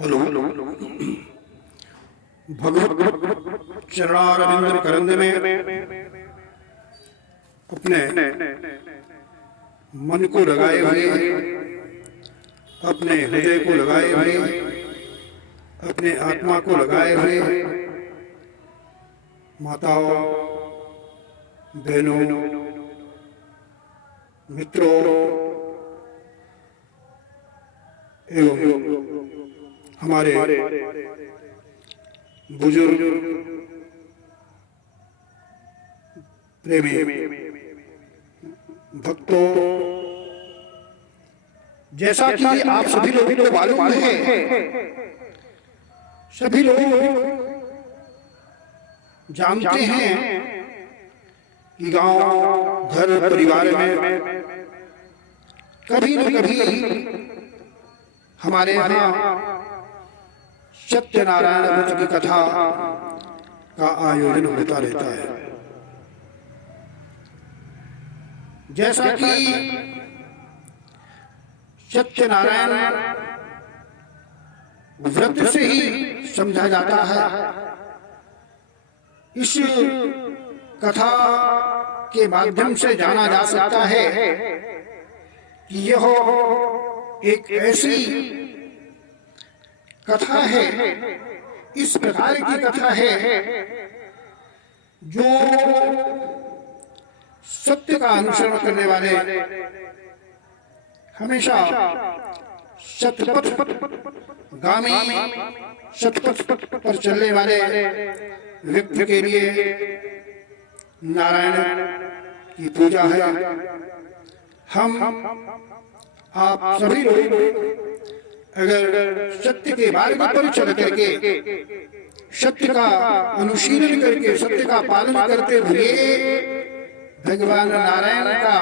Hello भगवत चरणारविंद करंद में अपने मन को लगाए हुए, अपने हृदय को लगाए हुए, अपने आत्मा को लगाए हुए माताओं, बहनों, मित्रों एवं हमारे बुजुर्ग प्रेमी भक्तों, जैसा कि आप सभी लोगों को मालूम है, सभी लोग जानते हैं कि गांव घर परिवार में कभी न कभी हमारे यहाँ सत्यनारायण व्रत की कथा का आयोजन होता रहता है। जैसा कि सत्यनारायण व्रत से ही समझा जाता है, इस कथा के माध्यम से जाना जा सकता है कि यह एक ऐसी कथा है, इस प्रकार की कथा है जो सत्य का अनुसरण करने वाले, हमेशा सतपथ गामी, सतपथ पर चलने वाले व्यक्ति के लिए नारायण की पूजा है। हम आप सभी लोग अगर सत्य के मार्ग पर चल करके, सत्य का अनुशीलन करके, सत्य का पालन करते हुए भगवान नारायण का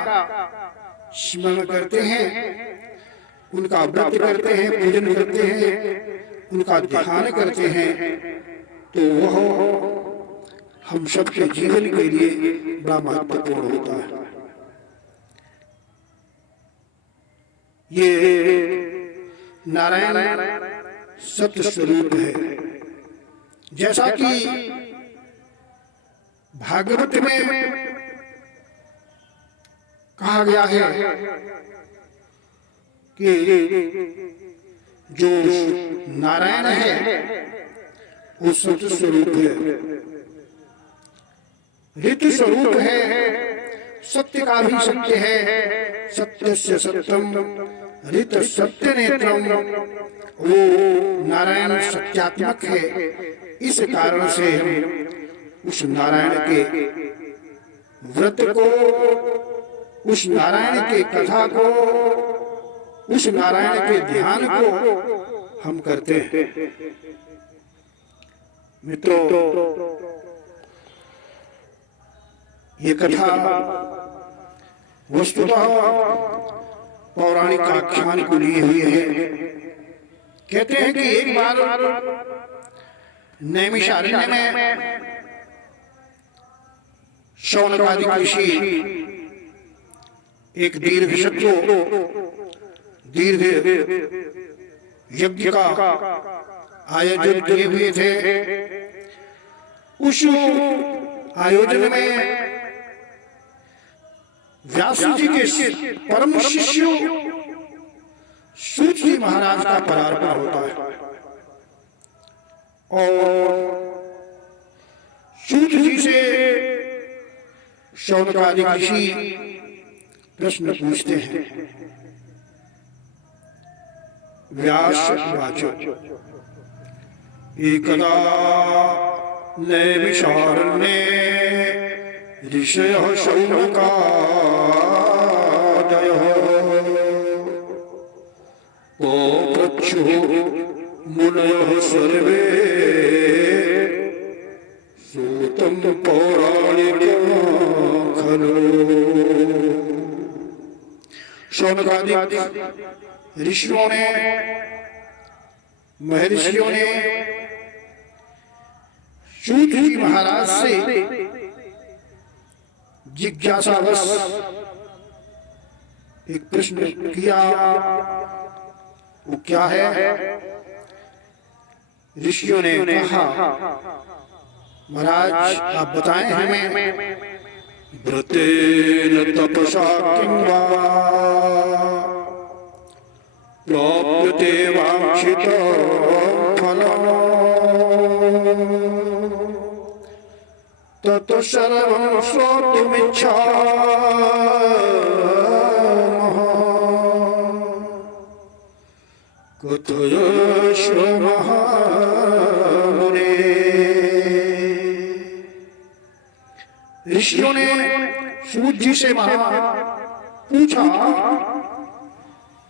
स्मरण करते हैं, उनका व्रत करते हैं, पूजन करते हैं, उनका ध्यान करते हैं, तो वह हम सबके जीवन के लिए बड़ा महत्वपूर्ण होता है। ये नारायण सत्य स्वरूप है। जैसा कि भागवत में कहा गया है कि जो नारायण है वो सत्य स्वरूप है, ऋतु स्वरूप है, सत्य का भी सत्य है, सत्य से सत्यम ऋत सत्य नेत्रम, वो नारायण सत्यात्मक है। इस कारण से हम उस नारायण के व्रत को, उस नारायण के कथा को, उस नारायण के ध्यान को हम करते हैं। मित्रों, ये कथा वस्तुतः पौराणिक आख्यान को लिए हुए है। कहते हैं कि एक बार नैमिषारण्य में शौनकादिक ऋषि एक दीर्घ यज्ञ का आयोजन किए हुए थे। उस आयोजन में व्यास जी के परम शिष्य सूत जी महाराज का परार्पण होता है और सूत जी से शौनकादिक ऋषि प्रश्न पूछते हैं। व्यास वाचो एकदा नैमिषारण्ये ऋषयः शौनकादयः पप्रच्छुः मुनयः सर्वे सूतं पौराणिकं खलु। शौनकादिक ऋषियों ने, महर्षियों ने सूत जी महाराज से जिज्ञासावश एक प्रश्न किया। वो क्या है ऋषियों ने कहा, महाराज आप बताएं हमें, व्रतेन तपसा किं वा प्राप्यते वांछितं फलम् तत् सर्वं श्रोतुमिच्छामः कथयस्व महामुने। ऋषियों ने सूत जी से पूछा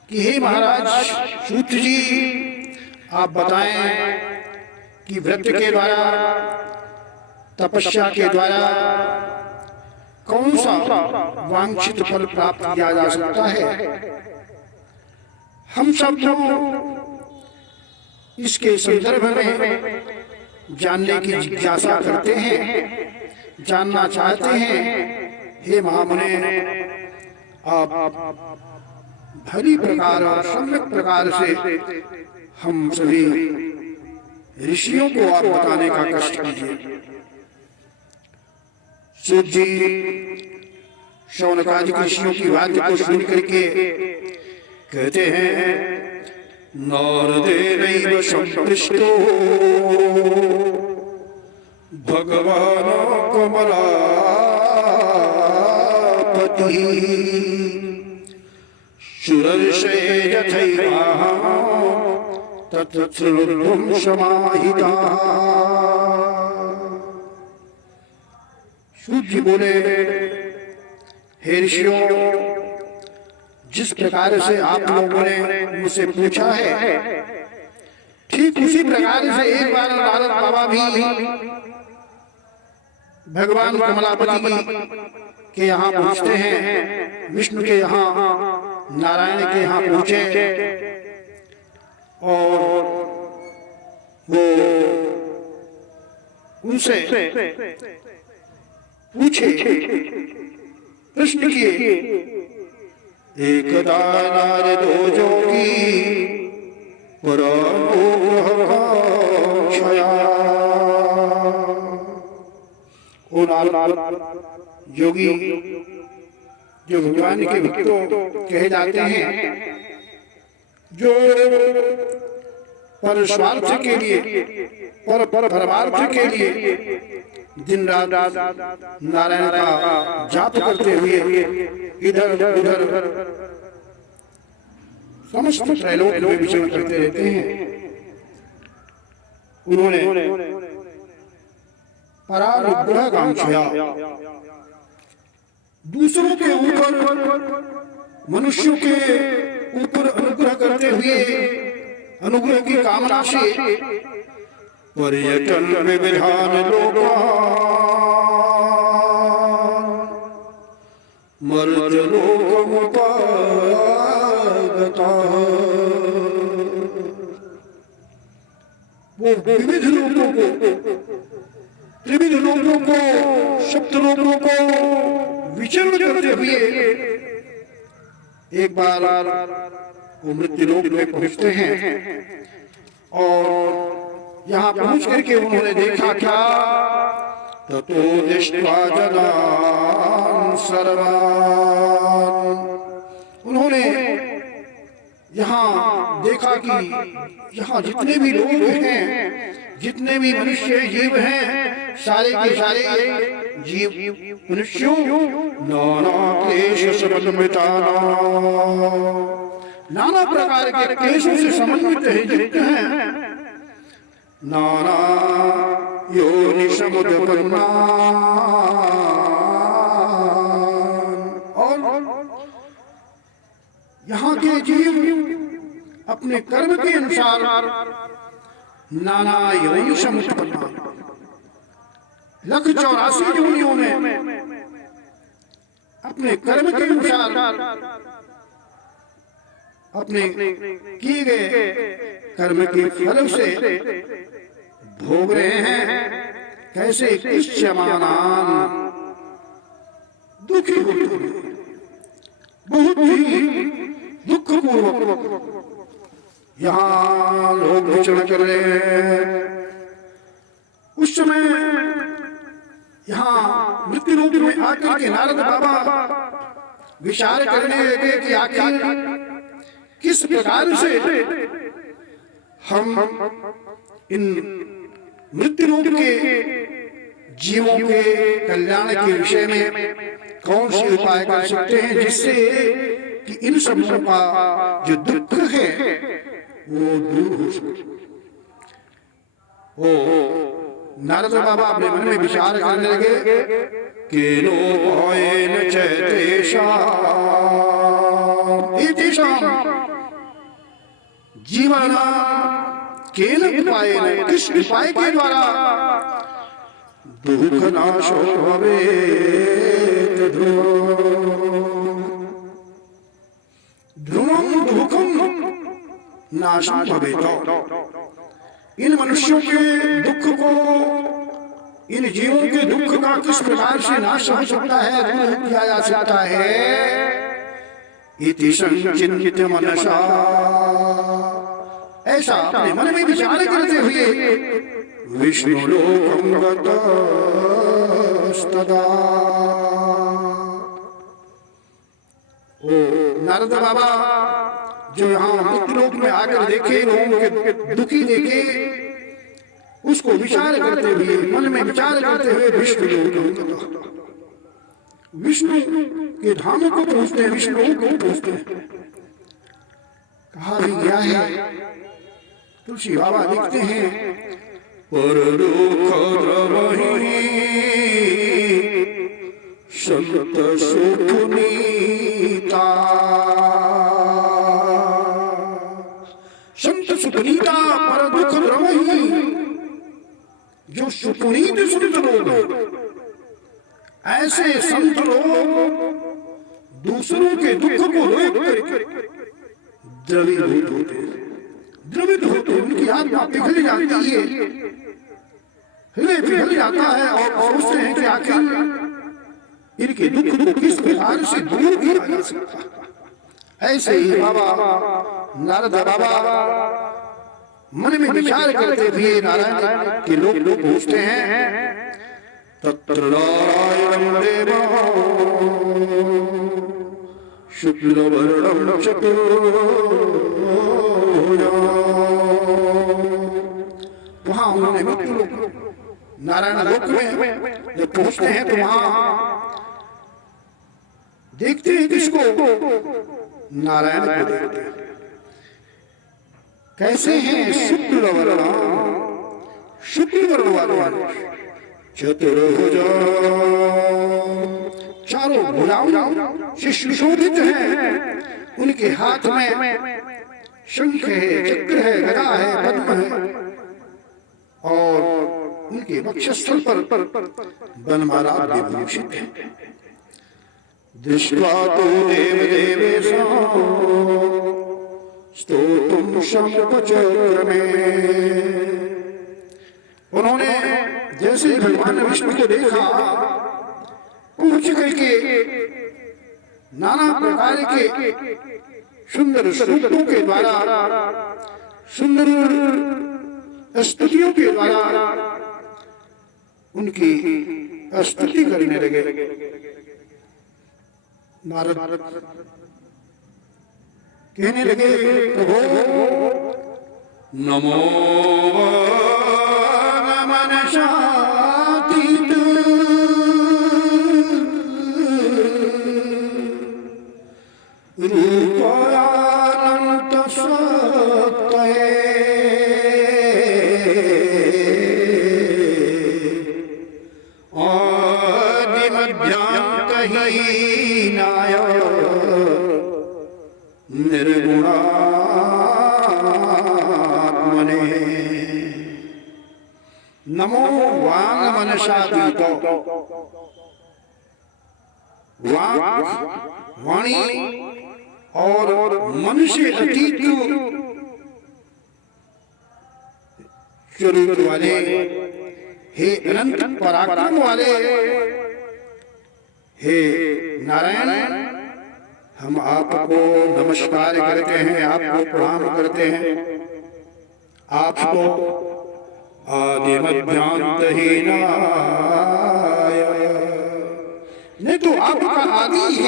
कि हे महाराज सूत जी आप बताएं कि व्रत के द्वारा तपस्या के द्वारा कौन सा वांछित फल प्राप्त किया जा सकता है। हम सब लोग इसके संदर्भ में जानने की जिज्ञासा करते हैं, जानना चाहते हैं। हे महामुने आप भली प्रकार और सम्यक प्रकार से हम सभी ऋषियों को आप बताने का कष्ट कीजिए। सूत जी शौनकादि ऋषियों की बात को सुन करके कहते हैं, नारदेनैव संपृष्टो भगवान् कमलापतिः सुरर्षे यथैवाहं तत् श्रुतुं समाहिताः। सूत जी बोले, हे ऋषियों जिस प्रकार से आप लोगों ने मुझसे पूछा है ठीक उसी प्रकार से एक बार नारद बाबा भी भगवान कमलापति के यहाँ पहुँचते हैं, विष्णु के यहाँ नारायण के यहाँ पहुँचे और वो उनसे पूछे, प्रश्न किए। एकदा नारदो जोगी परामोहक्षया। वो नारद योगी जो भगवान के भक्त कहे जाते हैं, जो पर स्वार्थ के लिए पर परमार्थ के लिए दिन रात नारायण का जाप करते हुए इधर उधर समस्त त्रैलोक में विचरण करते रहते हैं। उन्होंने परानुग्रह कांक्षा, दूसरों के ऊपर मनुष्यों के ऊपर अनुग्रह करते हुए अनुग्रह की कामना से पर्यटन विविधान लोकान मर्त्यलोकमुपागता। वो विविध लोगों को, त्रिविध लोगों को, सप्त लोगों को विचरण करते हुए एक बार वो मृत्युलोक में पहुंचते हैं और यहाँ पहुंच करके उन्होंने देखा क्या, ततो दृष्ट्वा जनान् सर्वान्। उन्होंने यहाँ देखा कि यहाँ जितने भी लोग हैं, जितने भी मनुष्य जीव हैं, सारे के सारे जीव मनुष्यों नाना क्लेश समन्वितानां, नाना प्रकार के क्लेशों से समन्वित है, युक्त हैं। नाना योनिसमुत्पन्नान्, और यहाँ के जीव अपने कर्म के अनुसार नाना योनिसमुत्पन्नान्, 184 योनियों में अपने कर्म के अनुसार अपने किए गए कर्म के फल से भोग रहे हैं। कैसे क्लिश्यमानान्, दुखी होते हुए, बहुत ही दुख पूर्वक यहाँ लोग विचरण कर रहे हैं। उस समय यहाँ मृत्यु लोक में आकर के नारद बाबा विचार करने लगे कि आखिर किस प्रकार से हम इन मृत्यु लोक के जीवों के कल्याण के विषय में कौन से उपाय कर सकते हैं जिससे कि इन सबों का जो दुख है वो दूर हो सके। नारद बाबा अपने मन में विचार करने लगे कि जीवन केन उपायेन, किस उपाय के द्वारा दुख नाशो भवेत् ध्रुवं दुःखं नाशं भवेत्। इन मनुष्यों के दुख को, इन जीवों के दुख का किस प्रकार से नाश हो सकता है, दूर किया जा सकता है। इति संचिन्त्य मनसा, ऐसा अपने मन में विचार करते हुए विष्णु लोकं गतस्तदा। नारद बाबा जो यहाँ मृत्यु लोक में आकर देखे, लोगों के दुखी देखे, उसको विचार करते हुए, मन में विचार करते हुए विष्णु लोक, विष्णु के धाम को पहुंचते हैं, विष्णु लोक को पहुंचते हैं। कहा भी गया है, तुलसी बाबा लिखते हैं, पर दुख द्रवहि संत सुख नीता। संत सुपुनीता पर दुख द्रवहि, जो सुपुनीत संत लोग, ऐसे संत लोग दूसरों के दुख को रोक करके द्रवित होते हैं, द्रवित होते, उनकी आत्मा पिघल जाती है, हृदय पिघल जाता है और सोचते हैं कि आखिर इनके दुख को किस प्रकार से दूर किया जा सकता है। ऐसे ही बाबा नारद बाबा मन में विचार करते हुए नारायण के लोग पूछते हैं, तत्र नारायणं देवः शुक्लवर्णं चतुर्भुजः। वहां उन्होंने मृत्यु लोक, नारायण लोक में जब पहुंचते हैं तो वहां देखते हैं किसको, नारायण को देखते हैं। कैसे हैं, शुक्ल वर्ण, शुक्ल वर्ण वाले, चतुर्भुज, चारों भुजाओं से सुशोभित हैं। उनके हाथ में शंख है, चक्र है, गदा है, पद्म है, और उनके वक्षस्थल पर बनमाला विभूषित है। दृष्ट्वा तो देवदेवेशं स्तोतुं शंखचक्र में। उन्होंने जैसे भगवान विष्णु को देखा, पूछ करके नाना प्रकार के सुंदर स्वरूपों के द्वारा, सुंदर स्तुतियों के द्वारा उनकी स्तुति करने लगे। नारद कहने लगे, प्रभो नमो मनसातीत रूपानंत सत्ये आदि मध्यांत हीनाय निर्गुणात्मने। नमो वांग मनसातीत, वांग वाणी और मन से अतीत स्वरूप वाले, हे अनंत पराक्रम वाले, हे नारायण, हम आपको नमस्कार करते हैं, आपको प्रणाम करते हैं। आपको आदि मध्यांत हीनाय, न तो आपका आदि है,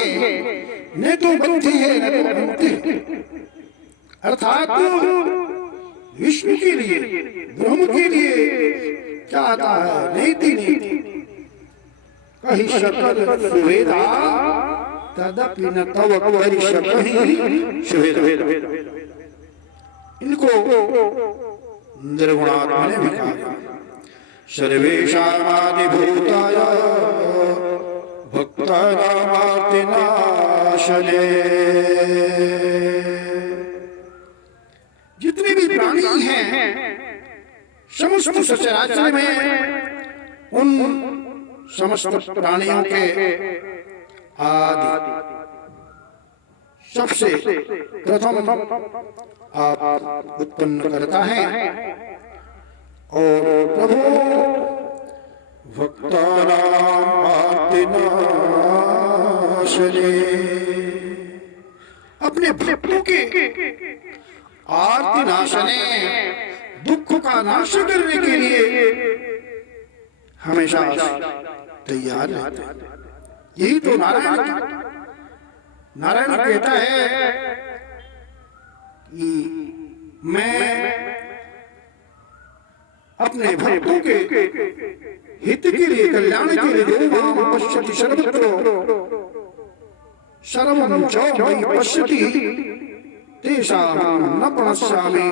न तो मध्य है, न तो अंत है। अर्थात विष्णु के लिए, ब्रह्म के लिए क्या आता है? नीति नीति कही सकल सुवेदा तदपि न तव करिष्यहि सुवेदा। इनको निर्गुणात्मा ने भी कहा सर्वेषामादिभूताय भक्तानामार्तिनाशने। जितने भी प्राणी हैं समस्त सचराचर में, उन समस्त प्राणियों के आदि सबसे प्रथम आप उत्पन्न करता है। और प्रभु भक्तानां आर्तिनाशने, अपने भक्तों के आर्तिनाशने, दुख का नाश करने के लिए हमेशा तैयार रहते हैं। यही तो नारायण कहता है कि मैं अपने भक्तों के हित के लिए, कल्याण के लिए जो मां पश्यति सर्वत्र सर्वं च मयि पश्यति तेषां न प्रणश्यामि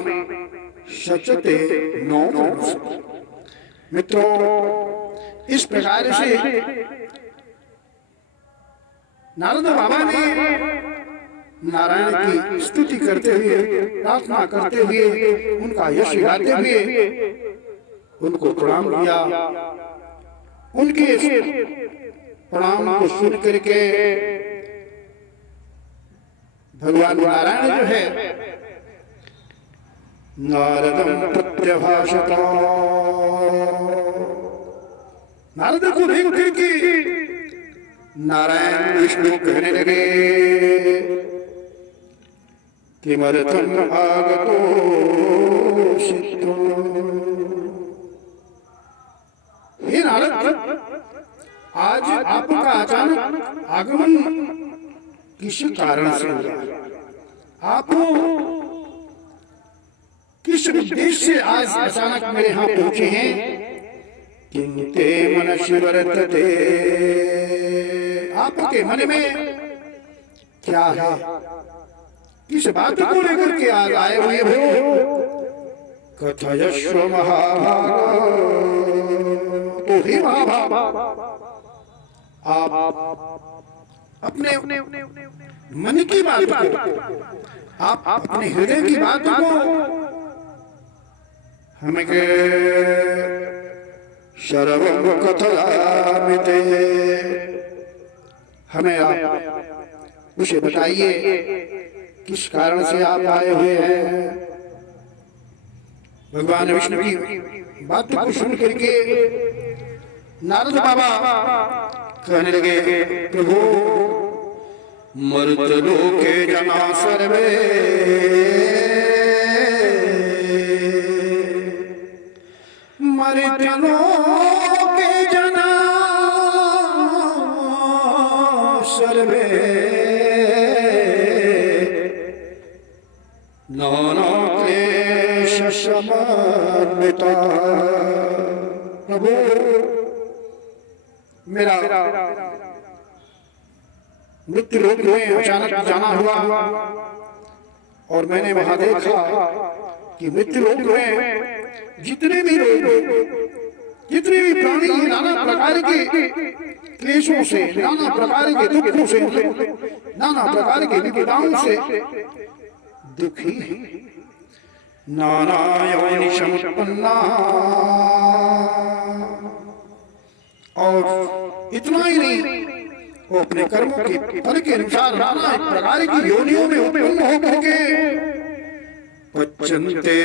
सचते नो। मित्रों, इस प्रकार से नारद बाबा ने नारायण की स्तुति करते हुए, प्रार्थना करते हुए, उनका यश गाते हुए उनको प्रणाम किया। उनके प्रणाम को सुन करके भगवान नारायण जो है नारदं प्रत्यभाषत, नारद को देख करके नारायण विष्णु कहने लगे किमर्थम आगतो सिद्धो। हे नारद, आज आपका अचानक आगमन किस कारण से हुआ? आप किस उद्देश्य से आज अचानक मेरे यहाँ पहुंचे हैं? किंते मनसि वर्तते, आपके मन में क्या है? किस बात को लेकर के आज आए हुए हो? कथयस्व महाभाग, तो हे महाभाग, आप अपने मन की बात को, आप अपने हृदय की बात को हमें सर्वं कथयामि ते, हमें आप उसे बताइए किस कारण से आप आए हुए हैं। भगवान विष्णु की बात को सुन करके नारद बाबा कहने लगे प्रभु मर्तलोके जना सर्वे मर्तलोके जना सर्वे नाना क्लेश समन्विता। प्रभु मेरा मृत्यु लोक में अचानक जाना हुआ और मैंने वहां देखा कि मृत्यु लोक में जितने भी लोग, जितने भी प्राणी नाना प्रकार के क्लेशों से, नाना प्रकार के दुखों से, नाना प्रकार के विपदाओं से दुखी है। नाना योनि संपन्ना, और इतना ही नहीं, वो अपने कर्मों के फल के अनुसार नाना प्रकार की योनियों में उत्पन्न होकर के पच्चन्ते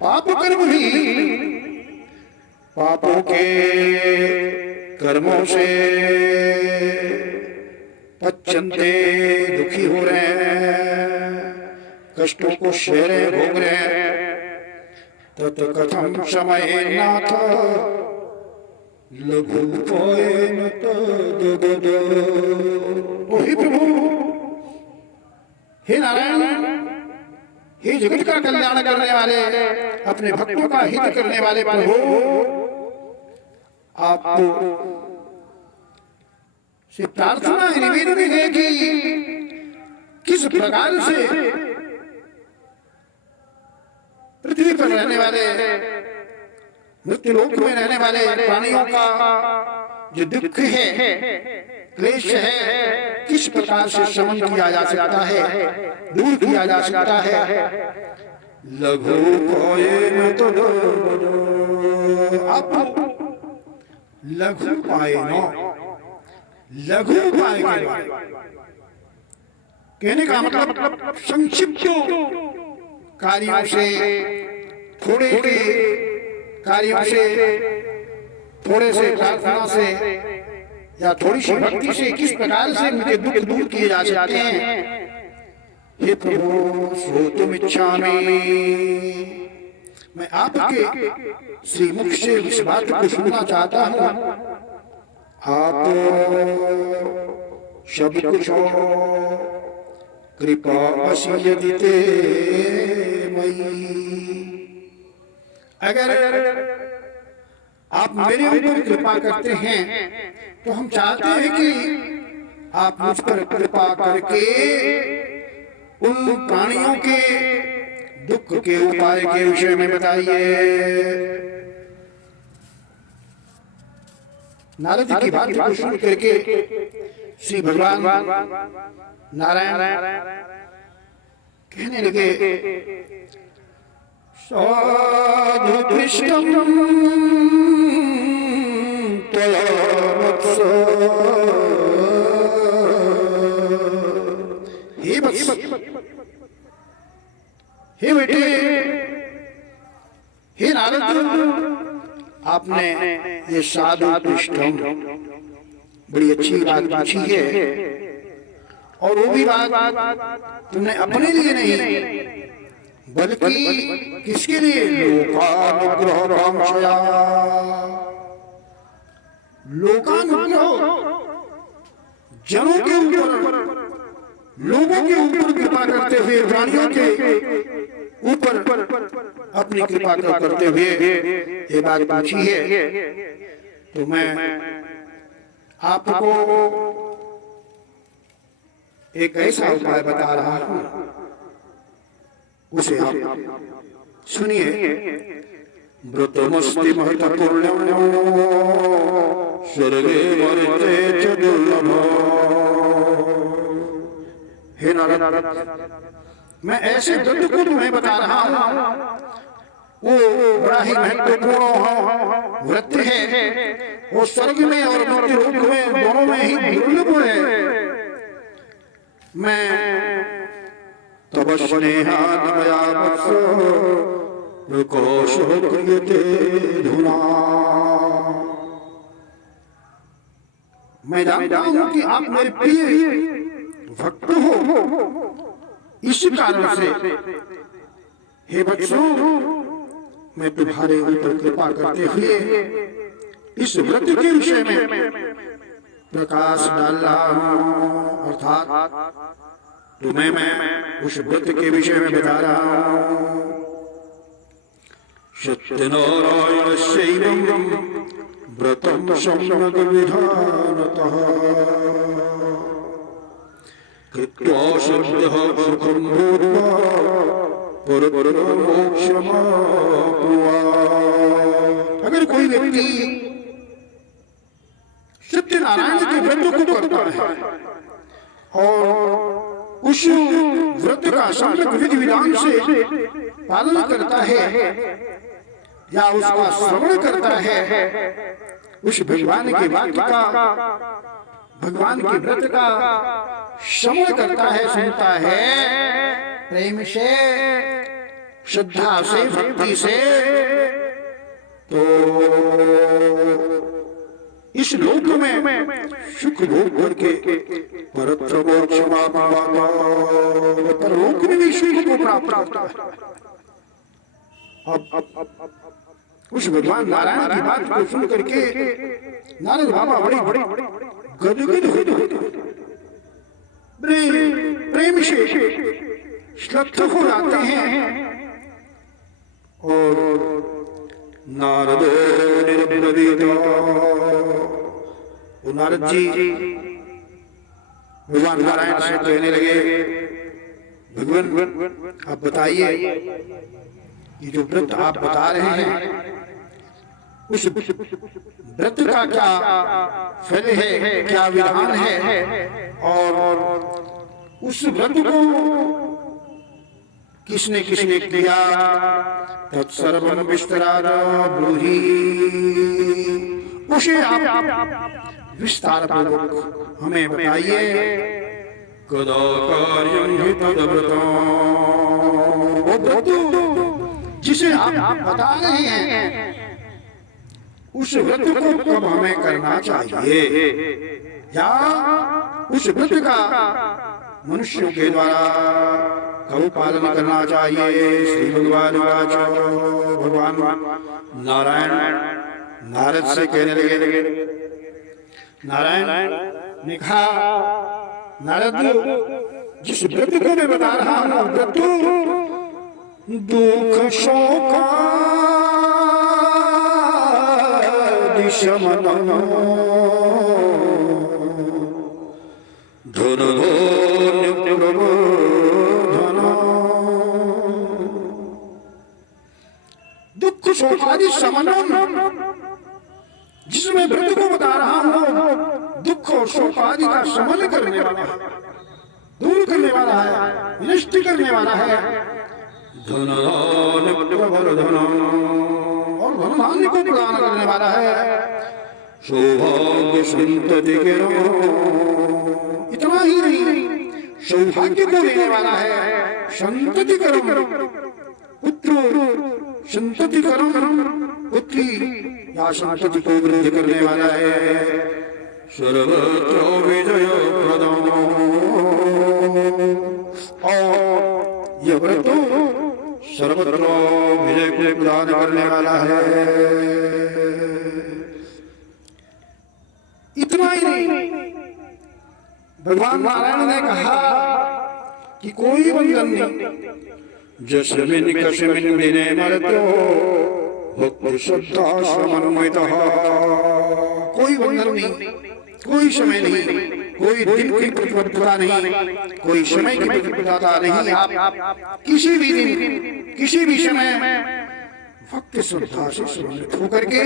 पाप कर्म भी पापों के कर्मों से पच्चनते दुखी हो रहे हैं, कष्टों को शेरे भोग रहे हैं। तत् कथम समय नाथ लघु पोएन तद। हे प्रभु, हे नारायण, हे जगत का कल्याण करने वाले, अपने भक्तों का हित करने वाले प्रभु, आपको से प्रार्थना निवेदन है कि किस प्रकार से पृथ्वी पर रहने वाले, मृत्यु लोक में रहने वाले प्राणियों का जो दुख है, क्लेश है, किस प्रकार से शमन किया जा सकता है, दूर किया जा सकता है। लघु पोएन तद। आप लघु पाएन, लघु उपाय कहने का मतलब संक्षिप्त कार्यों से, थोड़े के कार्यों से, थोड़े से प्रार्थना से या थोड़ी सी भक्ति से किस प्रकार से मुझे दुख दूर किए जा सकते हैं। हे प्रभु, श्रोतुम इच्छामि, मैं आपके श्रीमुख से इस बात को सुनना चाहता हूँ। आप सब कुछ हो, कृपा असीयते मयि। अगर आप मेरे ऊपर कृपा करते हैं तो हम चाहते हैं कि आप मुझ पर कृपा करके उन प्राणियों के दुख के उपाय के विषय में बताइए। नारद की बात को सुन करके श्री भगवान नारायण कहने लगे, साधु कृष्णं त्वया वत्स। हे बेटे, हे नारद, आपने ये साधु कृष्णं बड़ी अच्छी बात पूछी है, और वो भी बात तुमने अपने लिए नहीं बल्कि किसके लिए, लोकानुग्रह कामया। लोकानुग्रह, जनों के ऊपर, लोगों के ऊपर कृपा करते हुए, प्राणियों के ऊपर अपनी कृपा करते हुए ये बात पूछी है। तो मैं आपको एक ऐसा उपाय बता रहा हूं, उसे आप सुनिए। व्रतमस्ति महत्वपूर्णं स्वर्गे मर्त्ये च दुर्लभम्। हे नारद, मैं ऐसे व्रत को तुम्हें बता रहा हूं, वो बड़ा ही महत्वपूर्ण व्रत है। वो स्वर्ग में और मृत्यु लोक में दोनों में ही दुर्लभ है। मैं तव स्नेहात् मया वत्स प्रकोशो क्रियते धुना। मैं जानता हूं कि आप मेरे प्रिय भक्त हो, इस कारण से हे वत्सो, मैं तुम्हारे ऊपर कृपा करते हुए इस व्रत के विषय में प्रकाश डाल रहा हूं, अर्थात तुम्हें मैं उस व्रत के विषय में बता रहा हूं। सत्यनारायणस्यैवं व्रतं सम्यग् विधानतः कृत्वा सद्यः सुखं भूत्वा परतो मोक्षमाप्नुयात्। अगर कोई व्यक्ति सत्यनारायण के व्रत को करता है और उस व्रत का सम्यक विधि विधान से पालन करता है या उसका श्रवण करता है, उस भगवान के वाक्य का, भगवान के व्रत का श्रवण करता है, सुनता है, प्रेम से, श्रद्धा से, भक्ति से, तो इस लोक में सुख भोग करके परलोक में भी सुख को प्राप्त होता है। अब उस भगवान नारायण की बात को सुन करके नारद बाबा बड़ी गदगद होते प्रेम से श्लब्ध हो जाते हैं और नारद नारद जी भगवान नारायण से कहने लगे, भगवान आप बताइए ये जो व्रत आप बता रहे हैं उस व्रत का क्या फल है, क्या विधान है, और उस व्रत को किसने किसने किया, तत्सर्वं विस्तराद ब्रूहि, उसे आप विस्तार पूर्वक हमें बताइए। कदा कार्यं हि तद्व्रतं, वो व्रत जिसे आप बता रहे हैं उस व्रत को कब हमें करना चाहिए, या उस व्रत का मनुष्यों के द्वारा कब पालन करना चाहिए। श्री भगवान भगवान नारायण नारद से कहने लगे, नारायण ने कहा, नारद जिस व्रत को मैं बता रहा हूं व्रत दुख शोक शमन धन दुख शोकादि शमनम, जिसमें व्रत को बता रहा हूं दुख और शोकादि का शमन करने वाला है, दूर करने वाला है, विनष्ट करने वाला है। धन और धनधान्य को प्रदान करने वाला है। सौभाग्य संतति के इतना ही नहीं, सौभाग्य को देने वाला है। संतति करम पुत्र, संतति करम पुत्री या संतति को वृद्धि करने वाला है। सर्वत्र विजय प्रदम, और यह व्रत सर्वत्र विजय को प्रदान करने वाला है। इतना ही नहीं, भगवान नारायण ने कहा कि कोई बंधन नहीं, जस्मिन् कस्मिन् दिने मरतो भक्ति श्रद्धा समन्वितः, कोई बंधन नहीं, कोई समय नहीं, कोई दिन की प्रतिबद्धता नहीं, कोई समय की प्रतिबद्धता नहीं। आप किसी भी दिन किसी भी समय भक्ति श्रद्धा से समन्वित होकर के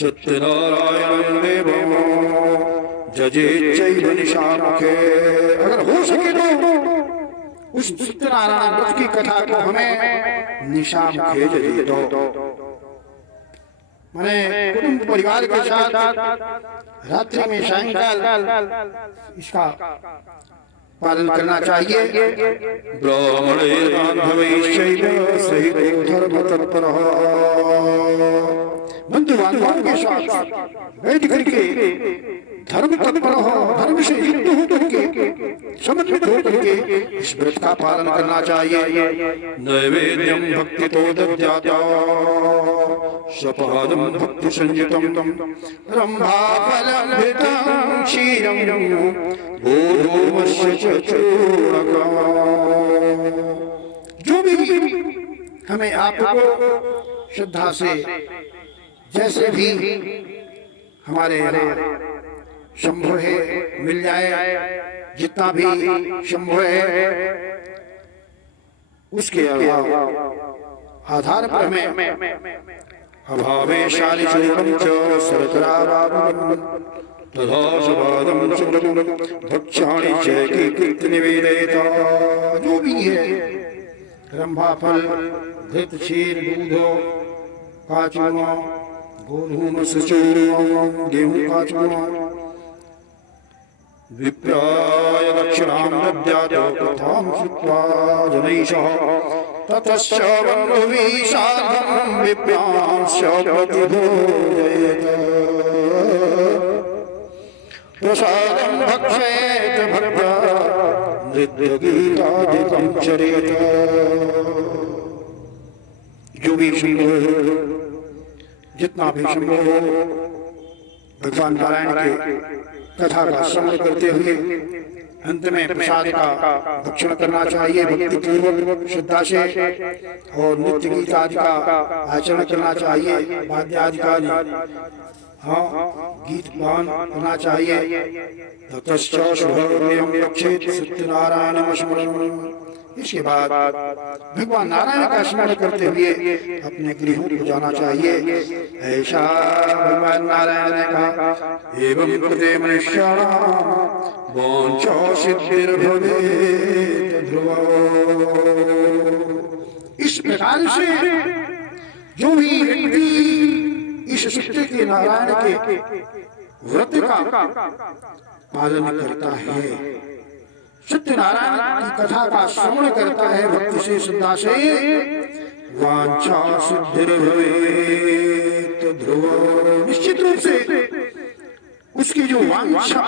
सत्यनारायण देवं जजेच्चैव निशामुखे, अगर हो सके तो उस सत्यनारायण व्रत की कथा को हमें निशामुखे जजे दो, माने कुटुंब परिवार के साथ रात्रि में सायंकाल इसका पालन करना चाहिए। ब्राह्मणे बांधवैश्चैव सहित धर्म तत्परः, बंधु बांधवों के साथ बैठ करके धर्म तत्पर हो, धर्म से युक्त हो करके समन्वित हो करके इस व्रत का पालन करना चाहिए। नैवेद्यम भक्ति तो दद्यात् सपादम भक्ति संयुतम रंभाफलभृतं क्षीरं गोधूमस्य च चूर्णकम्। जो भी हमें आपको श्रद्धा से जैसे भी हमारे शंभु है मिल जाए, जितना भी शंभु है उसके आधार पर हमें अभावे शालिचूकं च शर्करारावं तथा सपादं सुलभं भक्ष्याणि च कीर्ति निवेदयेत। जो भी है रंभाफल, घृत, क्षीर, दूध का चूरमा, गोधूमस्य चूर्णं, गेहूं का चूरमा, विप्राय दक्षिणां दद्यात् प्रथां श्रुत्वा जनैषः ततश्च बन्धुविषादं विप्रांश्च प्रतिभोजयेत् प्रसादं भक्षेत भक्त्या नृत्यगीतादिकं चरेत। जो भी संभव जितना भी संभव हो भगवान नारायण के कथा का श्रवण करते हुए अंत में प्रसाद का भक्षण करना चाहिए भक्ति पूर्वक श्रद्धा से, और नित्य गीत आदि का आचरण करना चाहिए, वाद्य आदि का गीत गान करना चाहिए। ततश्च शुभोदयं यक्षेत सत्यनारायणं स्मरणम्। इसके बाद भगवान नारायण का स्मरण करते हुए अपने गृहों को जाना चाहिए। ऐसा भगवान नारायण ने कहा, एवं कृते मनुष्याणां वाञ्छा सिद्धिर्भवेत् ध्रुवम्। इस प्रकार से जो भी व्यक्ति इस सत्य के नारायण के व्रत का पालन करता है, सत्यनारायण की कथा का श्रवण करता है भक्ति से श्रद्धा से, वांछा सिद्धिर्भवेत् ध्रुवम्। निश्चित रूप से उसकी जो वांछा,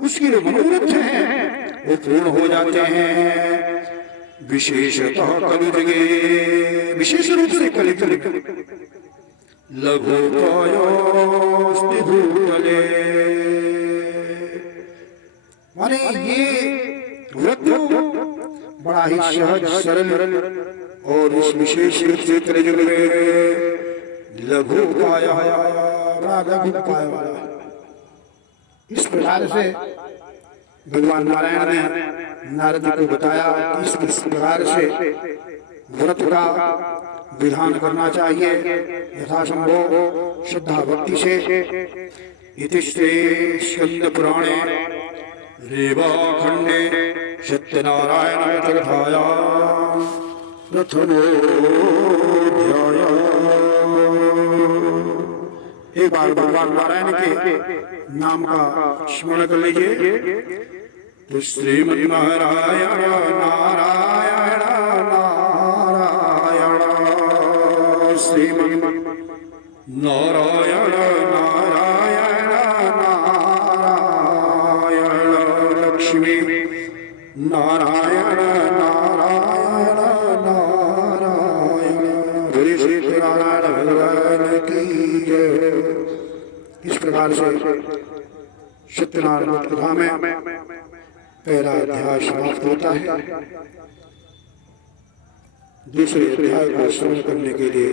उसकी जो मनोरथ है वो पूर्ण हो जाते हैं। विशेषतः कलियुगे, विशेष रूप से कलियुग लघुकायोस्ति भूतले, माने ये व्रत बड़ा ही सहज सरल और इस विशेष रूप से कलियुग में लघु काया, बड़ा लघु काया वाला। इस प्रकार से भगवान नारायण ने नारद जी को बताया कि इस प्रकार से व्रत का विधान करना चाहिए यथासंभव श्रद्धा भक्ति से। इति श्री स्कंद पुराणे रेवाखंडे सत्यनारायण कथायां प्रथमोऽध्यायः। एक बार भगवान नारायण के नाम का स्मरण कर लीजिए। तो श्रीमन्नारायण नारायण नारायण, श्रीमन्नारायण नारायण नारायण, लक्ष्मी नारायण नारायण नारायण। बोलिए श्री नारायण भगवान की जय। इस प्रकार से सत्यनारायण कथा में पहला अध्याय समाप्त होता है। दूसरे अध्याय को श्रवण करने के लिए